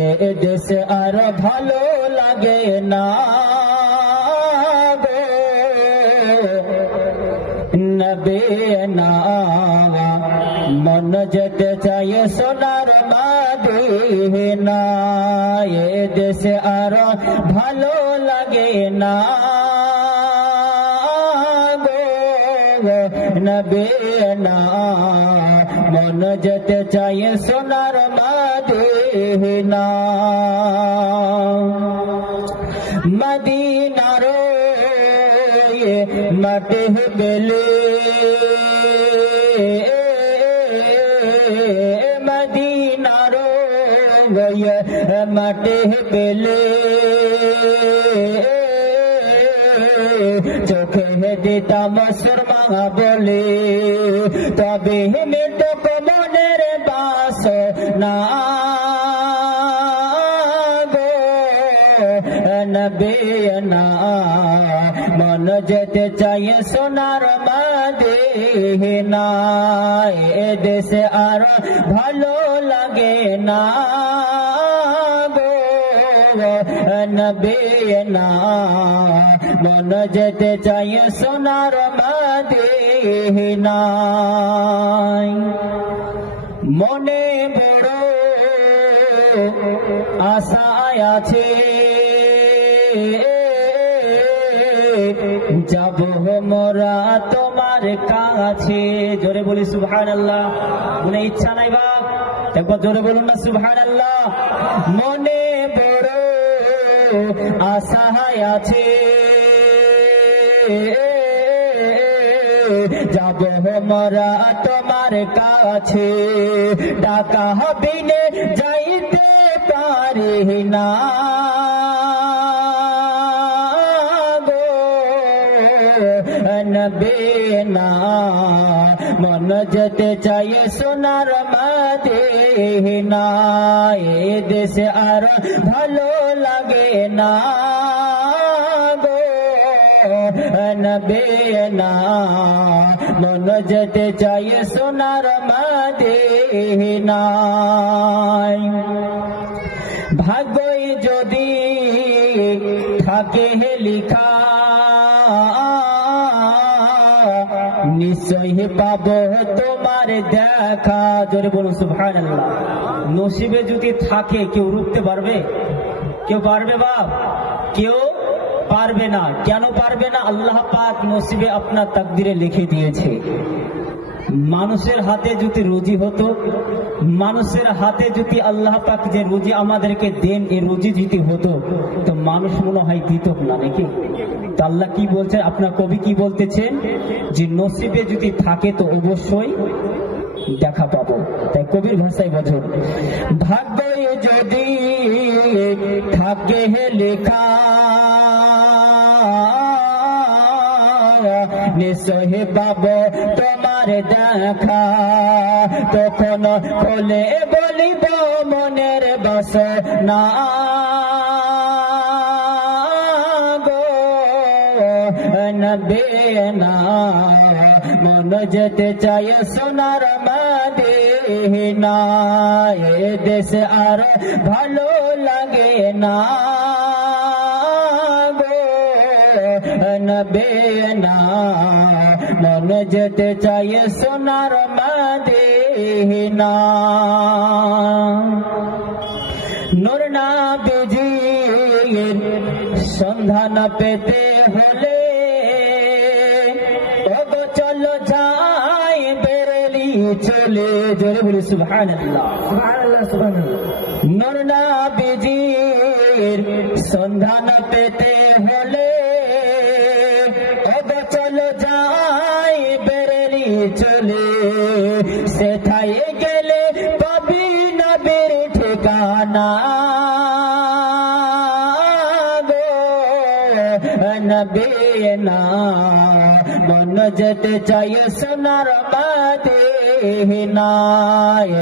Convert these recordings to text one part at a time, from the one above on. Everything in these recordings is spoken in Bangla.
এ দেশে আর ভালো লাগে না নবে না, মন যেতে চাই সোনার মাদিনা। এ দেশে আর ভালো লাগে না নবে না মন যেতে চাই সোনার মাদিনা মদিনার মাটি বেলে মদিনার মাটি বেলে চোখে দিতাম সুরমা বলে, তবে মেটক মনের বাস না না, মন যেতে চাই সোনার মাদিনা এ দেশে আর ভালো লাগে না। নবে না মন যেতে চাই সোনার মাদিনা মনে বড় আশায় আছে যাব মোরা তোমার কাছে জোরে বলি সুবহান আল্লাহ মনে ইচ্ছা নাই বা একবার জোরে বলুন না সুবহান আল্লাহ মনে বড় আশায় আছে। যাব মরা তোমার কাছে। টাকা হবিনে যাইতে পারি না। নবে না মন যেতে চাই সোনার মাদিনা এ দেশে আর ভালো লাগে না গো নবে না মন যেতে চাই সোনার মাদিনা ভাগ্যই যদি থাকে লিখা নিশ্চয় পাব তোমার দেখা। জোরে বলুন সুভান নসিবে যদি থাকে, কেউ রুখতে পারবে? কেউ পারবে বাপ? কেউ পারবে না। কেন পারবে না? আল্লাহ পাক নসিবে আপনার তাকদিরে লিখে দিয়েছে। মানুষের হাতে যদি রুজি হতো, মানুষের হাতে যদি আল্লাহ পাক যে রুজি আমাদেরকে দেন এই রুজি যদি হতো, তো মানুষ মনে হয় দিত না নাকি? আল্লাহ কি বলছেন? আপনার কবি কি বলতেছেন? যে নসিবে যদি থাকে তো অবশ্যই দেখা পাবো। তাই কবির ভাষায় বছর ভাগ্য যদি থাকে হে লেখা, নিশ্চয় পাব তোমার দেখা। তখন খোলে বলিব মনের বস নবে না মন যেতে চাই সোনার মাদিনা এ দেশ আর ভালো লাগে না গো নবে না মন যেতে চাই সোনার মাদিনা নূর না বিজির সন্ধান পেতে হলে চলে জোরে বলি সুবহানাল্লাহ। সুবহানাল্লাহ সুবহানাল্লাহ। নূর না বিজির সন্ধান পেতে হলে চলো যাই বেরেলি চলে। সেথায় গেলে পাবি নবীর ঠিকানা। গো নবী না মন যেতে চাই সোনার মাদিনা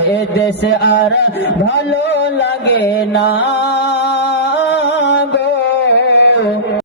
এ দেশ আর ভালো লাগে না।